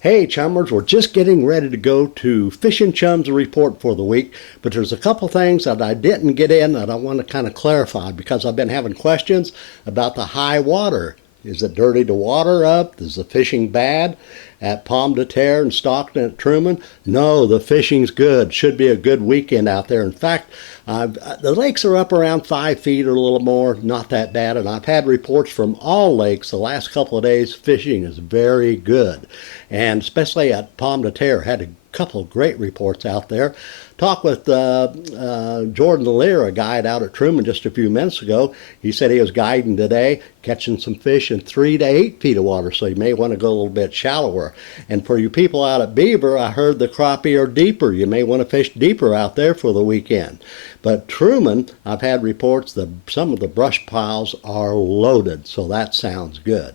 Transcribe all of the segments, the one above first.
Hey chummers, we're just getting ready to go to Fishing Chums report for the week, but there's a couple things that I didn't get in that I want to kind of clarify because I've been having questions about the high water. Is it dirty to water up? Is the fishing bad at Pomme de Terre and Stockton at Truman? No, the fishing's good. Should be a good weekend out there. In fact, the lakes are up around 5 feet or a little more, not that bad. And I've had reports from all lakes the last couple of days. Fishing is very good. And especially at Pomme de Terre, had a couple of great reports out there. Talked with Jordan Lear, a guide out at Truman just a few minutes ago. He said he was guiding today, catching some fish in 3 to 8 feet of water, so you may want to go a little bit shallower. And for you people out at Beaver, I heard the crappie are deeper. You may want to fish deeper out there for the weekend. But Truman, I've had reports that some of the brush piles are loaded, so that sounds good.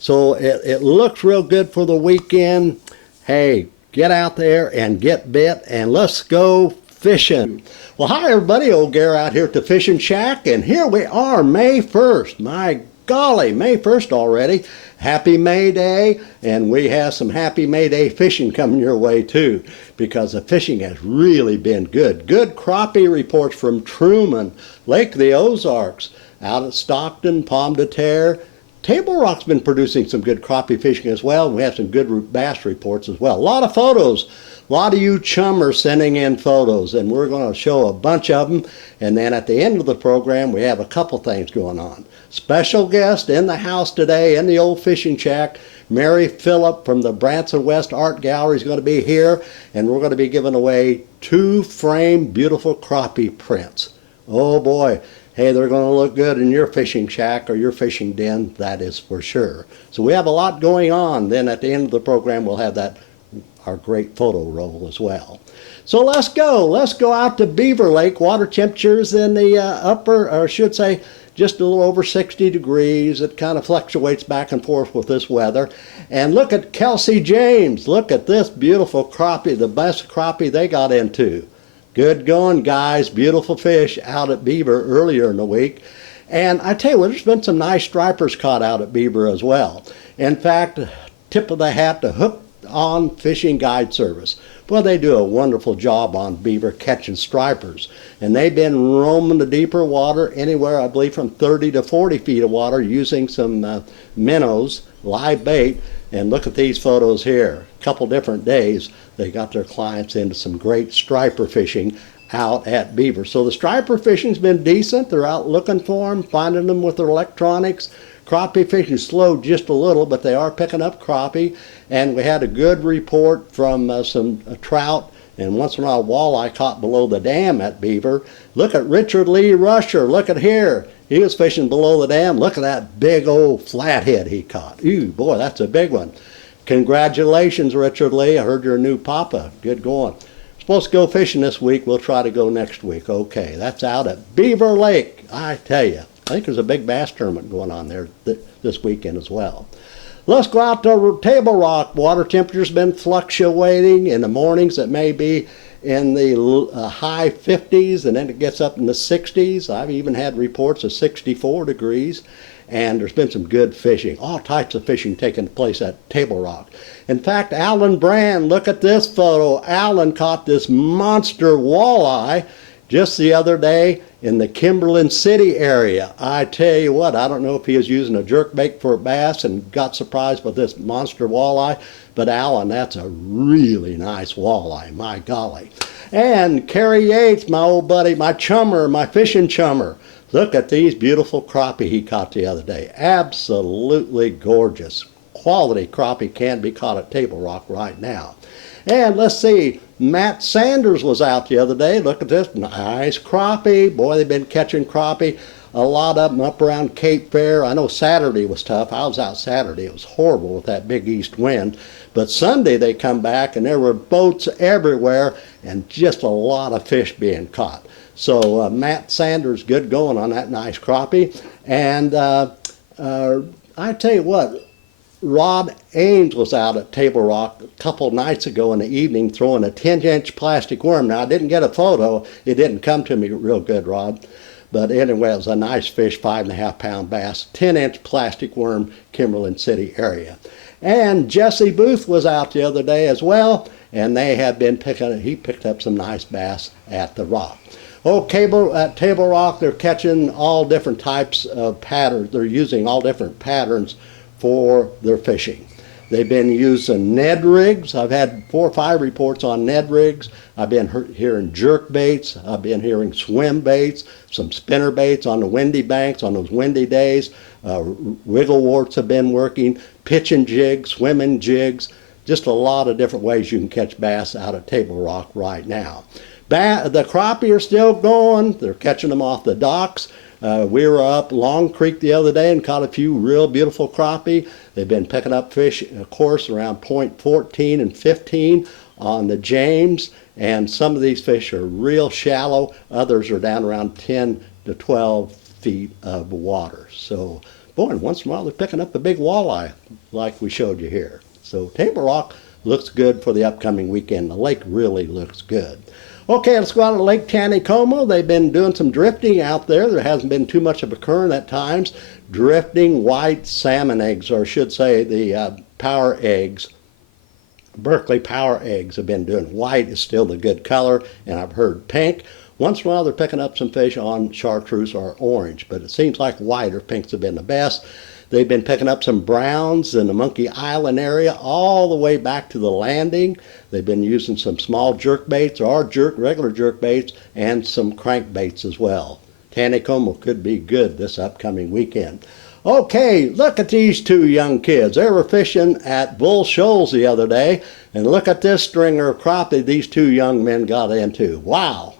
So it looks real good for the weekend. Hey, get out there and get bit, and let's go fishing. Well, hi everybody, old Gare out here at the Fishing Shack, and here we are, May 1st. My golly, May 1st already. Happy May Day, and we have some Happy May Day fishing coming your way too, because the fishing has really been good. Good crappie reports from Truman Lake, the Ozarks, out at Stockton, Pomme de Terre. Table Rock's been producing some good crappie fishing as well. We have some good bass reports as well. A lot of photos. A lot of you chummers sending in photos, and we're going to show a bunch of them. And then at the end of the program, we have a couple things going on. Special guest in the house today in the old fishing shack. Mary Phillip from the Branson West Art Gallery is going to be here, and we're going to be giving away 2 framed beautiful crappie prints. Oh boy. Hey, they're going to look good in your fishing shack or your fishing den, that is for sure. So we have a lot going on. Then at the end of the program, we'll have our great photo roll as well. So let's go. Let's go out to Beaver Lake. Water temperatures in the upper, or I should say, just a little over 60 degrees. It kind of fluctuates back and forth with this weather. And look at Kelsey James. Look at this beautiful crappie, the best crappie they got into. Good going, guys. Beautiful fish out at Beaver earlier in the week. And I tell you what, there's been some nice stripers caught out at Beaver as well. In fact, tip of the hat to Hooked On Fishing Guide Service. Well, they do a wonderful job on Beaver catching stripers. And they've been roaming the deeper water anywhere, I believe, from 30 to 40 feet of water using some minnows, live bait. And look at these photos here. A couple different days, they got their clients into some great striper fishing out at Beaver. So the striper fishing's been decent. They're out looking for them, finding them with their electronics. Crappie fishing slowed just a little, but they are picking up crappie. And we had a good report from some trout and once in a while walleye caught below the dam at Beaver. Look at Richard Lee Rusher. Look at here. He was fishing below the dam. Look at that big old flathead he caught. Ooh, boy, that's a big one. Congratulations, Richard Lee. I heard you're a new papa. Good going. Supposed to go fishing this week. We'll try to go next week. Okay, that's out at Beaver Lake. I tell you, I think there's a big bass tournament going on there this weekend as well. Let's go out to Table Rock. Water temperature's been fluctuating. In the mornings, it may be in the high 50s, and then it gets up in the 60s. I've even had reports of 64 degrees, and there's been some good fishing. All types of fishing taking place at Table Rock. In fact, Alan Brand, look at this photo. Alan caught this monster walleye just the other day in the Kimberlin City area. I tell you what, I don't know if he was using a jerkbait for a bass and got surprised with this monster walleye, but Alan, that's a really nice walleye, my golly. And Kerry Yates, my old buddy, my chummer, my fishing chummer. Look at these beautiful crappie he caught the other day. Absolutely gorgeous. Quality crappie can be caught at Table Rock right now. And let's see, Matt Sanders was out the other day. Look at this, nice crappie. Boy, they've been catching crappie. A lot of them up around Cape Fear. I know Saturday was tough. I was out Saturday. It was horrible with that big east wind. But Sunday they come back and there were boats everywhere and just a lot of fish being caught. So Matt Sanders, good going on that nice crappie. And I tell you what, Rod Ames was out at Table Rock a couple nights ago in the evening throwing a 10-inch plastic worm. Now, I didn't get a photo. It didn't come to me real good, Rod. But anyway, it was a nice fish, 5.5 pound bass, 10-inch plastic worm, Kimberlin City area. And Jesse Booth was out the other day as well, and they have been he picked up some nice bass at the Rock. At Table Rock, they're catching all different types of patterns. They're using all different patterns for their fishing. They've been using Ned rigs. I've had 4 or 5 reports on Ned rigs. I've been hearing jerk baits. I've been hearing swim baits, some spinner baits on the windy banks on those windy days. Wiggle warts have been working, pitching jigs, swimming jigs, just a lot of different ways you can catch bass out at Table Rock right now. The crappie are still going. They're catching them off the docks. We were up Long Creek the other day and caught a few real beautiful crappie. They've been picking up fish, of course, around point 14 and 15 on the James, and some of these fish are real shallow. Others are down around 10 to 12 feet of water. So, boy, once in a while they're picking up a big walleye like we showed you here. So Table Rock looks good for the upcoming weekend. The lake really looks good. Okay, let's go out to Lake Taneycomo. They've been doing some drifting out there. There hasn't been too much of a current at times. Drifting white salmon eggs, or I should say the power eggs. Berkeley power eggs have been doing. White is still the good color, and I've heard pink. Once in a while they're picking up some fish on chartreuse or orange, but it seems like white or pinks have been the best. They've been picking up some browns in the Monkey Island area all the way back to the landing. They've been using some small jerk baits, or regular jerk baits, and some crank baits as well. Taneycomo could be good this upcoming weekend. Okay, look at these 2 young kids. They were fishing at Bull Shoals the other day, and look at this stringer of crappie these 2 young men got into. Wow,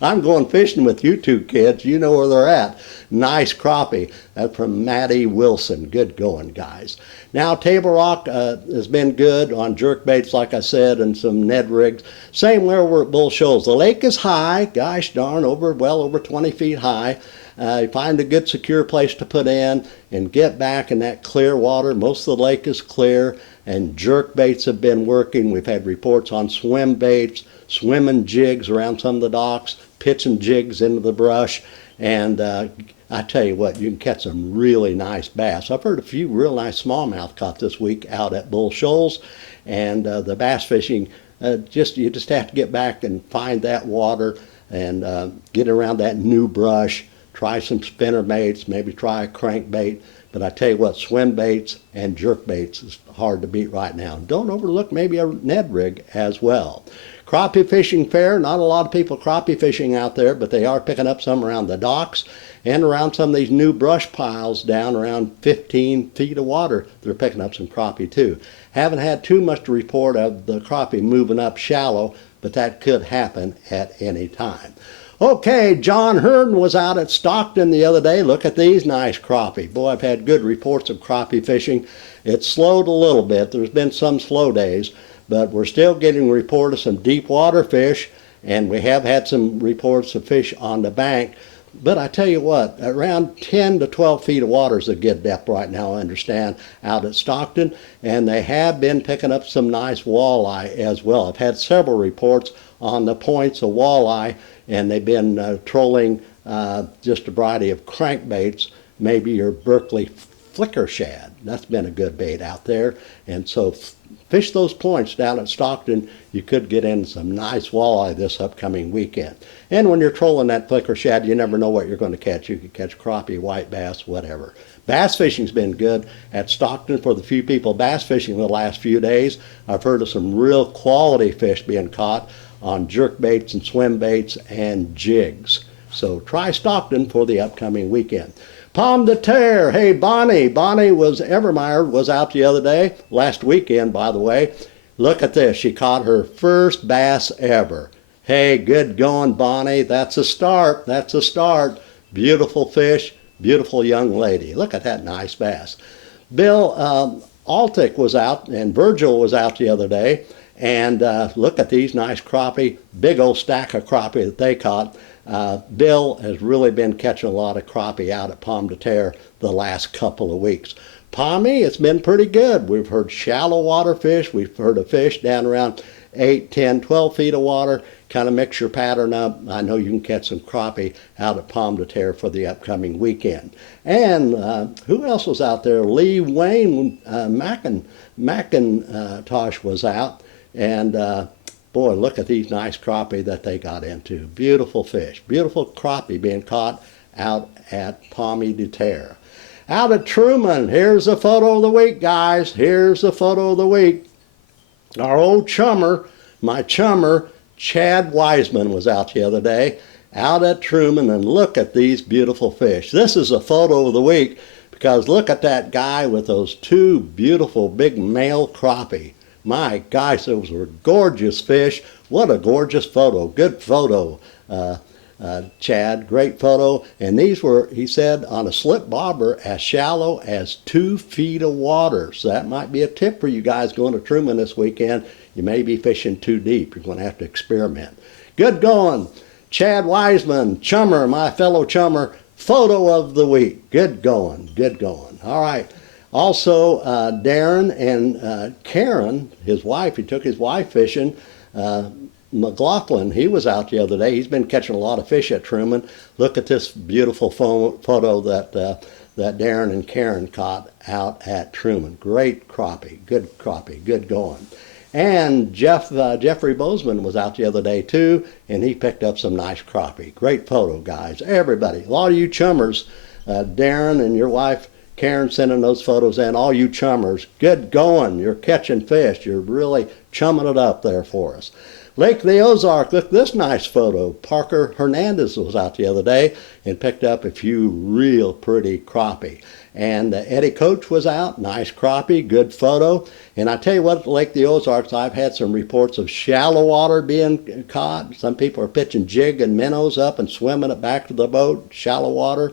I'm going fishing with you 2 kids. You know where they're at. Nice crappie. That's from Matty Wilson. Good going, guys. Now, Table Rock has been good on jerk baits, like I said, and some Ned rigs. Same where we're at Bull Shoals. The lake is high, gosh darn, well over 20 feet high. You find a good secure place to put in and get back in that clear water. Most of the lake is clear, and jerk baits have been working. We've had reports on swim baits, swimming jigs around some of the docks, pitching jigs into the brush, and I tell you what, you can catch some really nice bass. I've heard a few real nice smallmouth caught this week out at Bull Shoals, and the bass fishing, you just have to get back and find that water and get around that new brush. Try some spinner baits, maybe try a crankbait. But I tell you what, swim baits and jerk baits is hard to beat right now. Don't overlook maybe a Ned rig as well. Crappie fishing fair, not a lot of people crappie fishing out there, but they are picking up some around the docks and around some of these new brush piles down around 15 feet of water. They're picking up some crappie too. Haven't had too much to report of the crappie moving up shallow, but that could happen at any time. Okay, John Hearn was out at Stockton the other day. Look at these nice crappie. Boy, I've had good reports of crappie fishing. It's slowed a little bit. There's been some slow days, but we're still getting reports of some deep water fish, and we have had some reports of fish on the bank. But I tell you what, around 10 to 12 feet of water is a good depth right now, I understand, out at Stockton, and they have been picking up some nice walleye as well. I've had several reports on the points of walleye, and they've been trolling just a variety of crankbaits, maybe your Berkeley flicker shad. That's been a good bait out there. And so fish those points down at Stockton. You could get in some nice walleye this upcoming weekend. And when you're trolling that flicker shad, you never know what you're going to catch. You could catch crappie, white bass, whatever. Bass fishing's been good at Stockton for the few people bass fishing the last few days. I've heard of some real quality fish being caught on jerk baits and swim baits and jigs. So try Stockton for the upcoming weekend. Pomme de Terre. Hey, Bonnie Evermeyer was out the other day, last weekend, by the way. Look at this. She caught her first bass ever. Hey, good going, Bonnie. That's a start. That's a start. Beautiful fish, beautiful young lady. Look at that nice bass. Bill Altick was out, and Virgil was out the other day. And look at these nice crappie, big old stack of crappie that they caught. Bill has really been catching a lot of crappie out at Pomme de Terre the last couple of weeks. Pommy, it's been pretty good. We've heard shallow water fish. We've heard of fish down around 8, 10, 12 feet of water. kind of mix your pattern up. I know you can catch some crappie out at Pomme de Terre for the upcoming weekend. And who else was out there? Lee Wayne McIntosh was out. And boy, look at these nice crappie that they got into. Beautiful fish. Beautiful crappie being caught out at Pomme de Terre. Out at Truman, here's the photo of the week, guys. Here's the photo of the week. Our old chummer, my chummer, Chad Wiseman, was out the other day, out at Truman, and look at these beautiful fish. This is a photo of the week because look at that guy with those two beautiful big male crappie. My gosh, those were gorgeous fish. What a gorgeous photo. Good photo, Chad. Great photo. And these were, he said, on a slip bobber as shallow as 2 feet of water. So that might be a tip for you guys going to Truman this weekend. You may be fishing too deep. You're going to have to experiment. Good going. Chad Wiseman, chummer, my fellow chummer, photo of the week. Good going. Good going. All right. Also, Darren and Karen, his wife, he took his wife fishing. McLaughlin, he was out the other day. He's been catching a lot of fish at Truman. Look at this beautiful photo that Darren and Karen caught out at Truman. Great crappie, good going. And Jeffrey Bozeman was out the other day too, and he picked up some nice crappie. Great photo, guys. Everybody, a lot of you chummers, Darren and your wife Karen sending those photos in, all you chummers, good going. You're catching fish. You're really chumming it up there for us. Lake the Ozarks, look at this nice photo. Parker Hernandez was out the other day and picked up a few real pretty crappie. And Eddie Coach was out, nice crappie, good photo. And I tell you what, Lake the Ozarks, I've had some reports of shallow water being caught. Some people are pitching jig and minnows up and swimming it back to the boat, shallow water.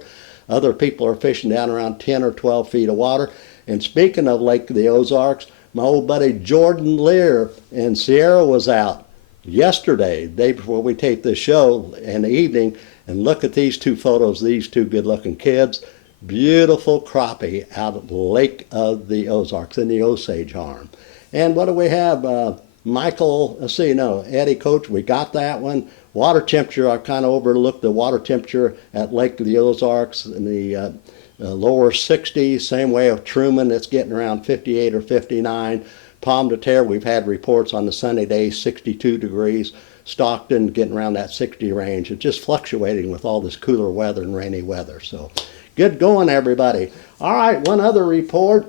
Other people are fishing down around 10 or 12 feet of water. And speaking of Lake the Ozarks, my old buddy Jordan Lear in Sierra was out yesterday, the day before we taped this show, in the evening. And look at these two photos, these two good-looking kids. Beautiful crappie out at Lake of the Ozarks in the Osage Arm. And what do we have? Michael, let's see, no, Eddie Coach, we got that one. Water temperature, I kind of overlooked the water temperature at Lake of the Ozarks in the lower 60s. Same way of Truman, it's getting around 58 or 59. Pomme de Terre, we've had reports on the sunny days, 62 degrees. Stockton getting around that 60 range. It's just fluctuating with all this cooler weather and rainy weather. So good going, everybody. All right, one other report.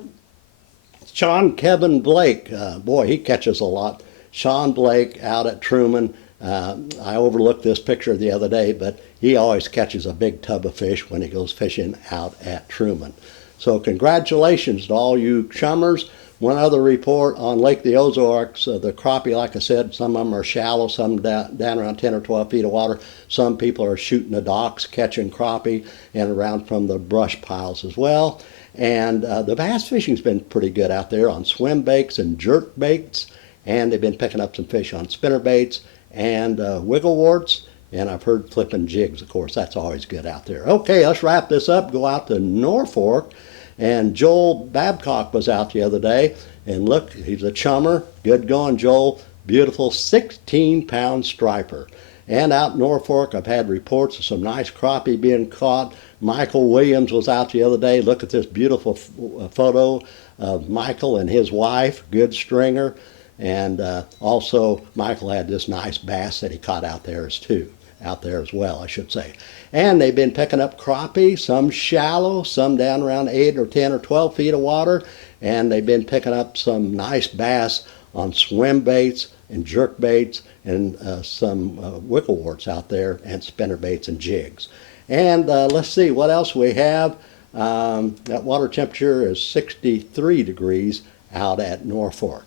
Sean Kevin Blake, boy, he catches a lot. Sean Blake out at Truman. I overlooked this picture the other day, but he always catches a big tub of fish when he goes fishing out at Truman. So congratulations to all you chummers. One other report on Lake the Ozarks, the crappie, like I said, some of them are shallow, some down around 10 or 12 feet of water. Some people are shooting the docks, catching crappie, and around from the brush piles as well. And the bass fishing's been pretty good out there on swim baits and jerk baits, and they've been picking up some fish on spinner baits and wiggle warts, and I've heard flipping jigs, of course. That's always good out there. Okay, let's wrap this up, go out to Norfolk. And Joel Babcock was out the other day, and look, he's a chummer. Good going, Joel. Beautiful 16-pound striper. And out in Norfolk, I've had reports of some nice crappie being caught. Michael Williams was out the other day. Look at this beautiful photo of Michael and his wife, good stringer. And also, Michael had this nice bass that he caught out there as well, I should say. And they've been picking up crappie, some shallow, some down around 8 or 10 or 12 feet of water. And they've been picking up some nice bass on swim baits and jerk baits and some wiggle warts out there and spinner baits and jigs. And let's see what else we have. That water temperature is 63 degrees out at Norfolk.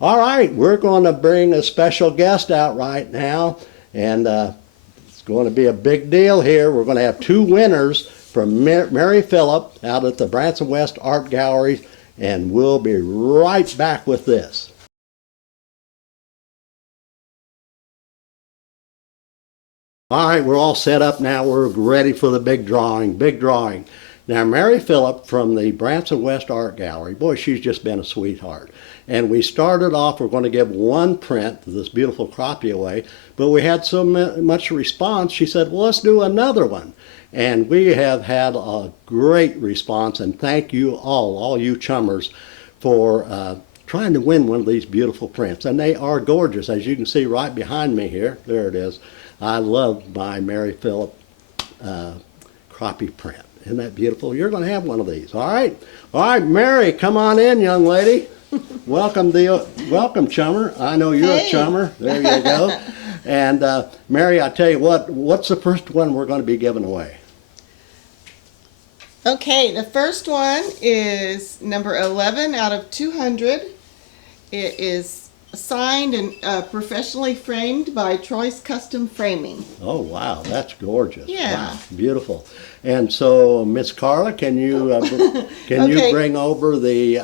All right, we're going to bring a special guest out right now, and it's going to be a big deal here. We're going to have two winners from Mary Phillip out at the Branson West Art Gallery, and we'll be right back with this. All right, we're all set up now. We're ready for the big drawing, big drawing. Now, Mary Phillip from the Branson West Art Gallery, boy, she's just been a sweetheart. And we started off, we're going to give one print of this beautiful crappie away, but we had so much response, she said, well, let's do another one. And we have had a great response, and thank you all you chummers, for trying to win one of these beautiful prints. And they are gorgeous, as you can see right behind me here. There it is. I love my Mary Phillip crappie print. Isn't that beautiful? You're going to have one of these, all right? All right, Mary, come on in, young lady. Welcome, chummer. I know you're a chummer. There you go. And Mary, I tell you what's the first one we're going to be giving away? Okay, the first one is number 11 out of 200. It is signed and professionally framed by Troy's Custom Framing. Oh, wow, that's gorgeous. Yeah. Wow, beautiful. And so, Miss Carla, can you Okay. bring over the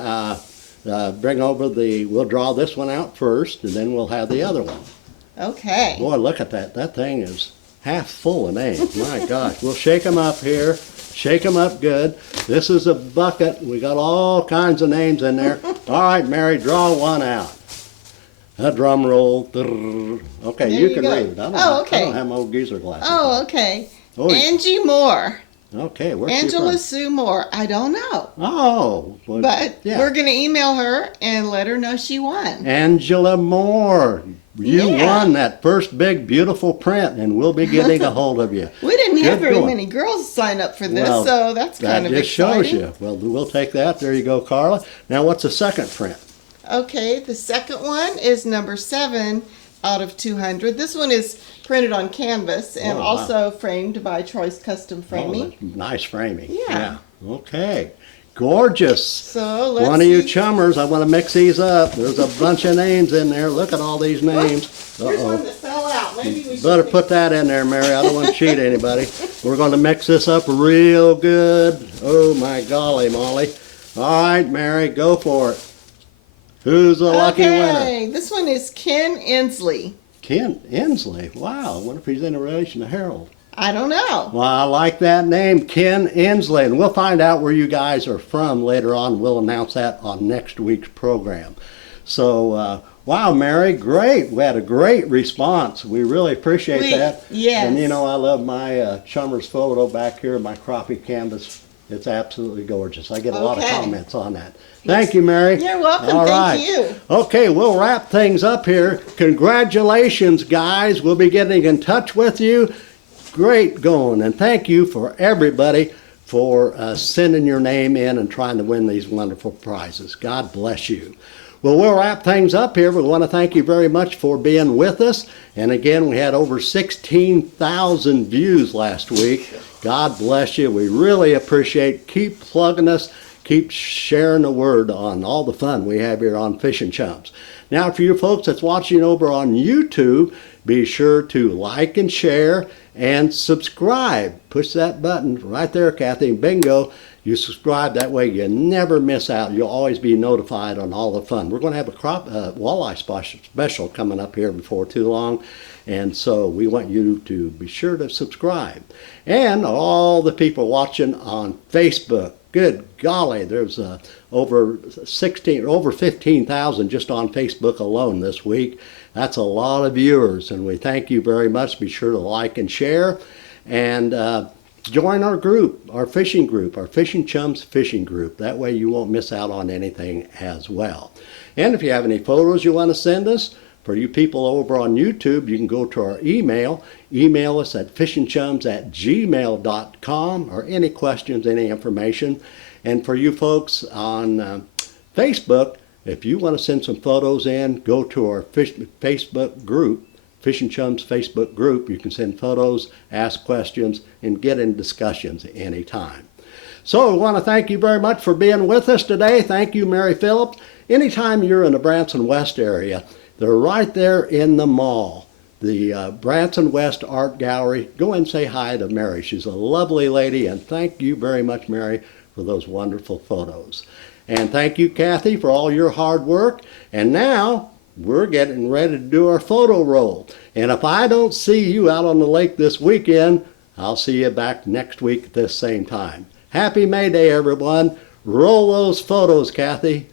we'll draw this one out first, and then we'll have the other one. Okay. Boy, look at that. That thing is half full of names. My gosh. We'll shake them up here. Shake them up good. This is a bucket. We got all kinds of names in there. All right, Mary, draw one out. A drum roll. Okay, There you you can go. read it. I Oh, okay. don't have my old geezer glasses. Oh, okay. Oh, Angie Moore. okay, where's she Angela from? Sue Moore. I don't know. Oh, well, But yeah. we're going to email her and let her know she won. Angela Moore. You Yeah. won that first big, beautiful print, and we'll be getting a hold of you. We didn't have Good very going. many girls sign up for this, Well, so that's kind of That just exciting. shows you. Well, we'll take that. There you go, Carla. Now, what's the second print? Okay, the second one is number 7 out of 200. This one is printed on canvas and Oh, wow. also framed by Troy's Custom Framing. Oh, that's nice framing. Yeah. Okay. Gorgeous. So let's One of you see. chummers, I want to mix these up. There's a bunch of names in there. Look at all these names. Here's one Uh-oh. that fell out. Maybe we Better should put that in there, Mary. I don't want to cheat anybody. We're going to mix this up real good. Oh, my golly molly. All right, Mary, go for it. Who's the lucky winner? Okay, this one is Ken Inslee. Ken Inslee. Wow, I wonder if he's in relation to Harold. I don't know. Well, I like that name, Ken Inslee. And we'll find out where you guys are from later on. We'll announce that on next week's program. So, wow, Mary, great. We had a great response. We really appreciate that. Yes. And, you know, I love my chummer's photo back here, my crappie canvas. It's absolutely gorgeous. I get a lot of Okay. comments on that. Thank you, Mary. You're welcome. All Thank right. you. Okay, we'll wrap things up here. Congratulations, guys. We'll be getting in touch with you. Great going. And thank you for everybody for sending your name in and trying to win these wonderful prizes. God bless you. Well, we'll wrap things up here. We want to thank you very much for being with us. And again, we had over 16,000 views last week. God bless you. We really appreciate. Keep plugging us. Keep sharing the word on all the fun we have here on Fishing Chums. Now, for you folks that's watching over on YouTube, be sure to like and share and subscribe. Push that button right there, Kathy. Bingo. You subscribe. That way you never miss out. You'll always be notified on all the fun. We're going to have a walleye special coming up here before too long. And so we want you to be sure to subscribe. And all the people watching on Facebook. Good golly, there's over 15,000 just on Facebook alone this week. That's a lot of viewers, and we thank you very much. Be sure to like and share, and join our group, our fishing group, our Fishing Chums fishing group. That way you won't miss out on anything as well. And if you have any photos you want to send us, for you people over on YouTube, you can go to our email. Email us at fishingchums@gmail.com, or any questions, any information. And for you folks on Facebook, if you want to send some photos in, go to our Facebook group, Fishing Chums Facebook group. You can send photos, ask questions, and get in discussions anytime. So we want to thank you very much for being with us today. Thank you, Mary Phillip. Anytime you're in the Branson West area, they're right there in the mall, the Branson West Art Gallery. Go and say hi to Mary. She's a lovely lady, and thank you very much, Mary, for those wonderful photos. And thank you, Kathy, for all your hard work. And now we're getting ready to do our photo roll. And if I don't see you out on the lake this weekend, I'll see you back next week at this same time. Happy May Day, everyone. Roll those photos, Kathy.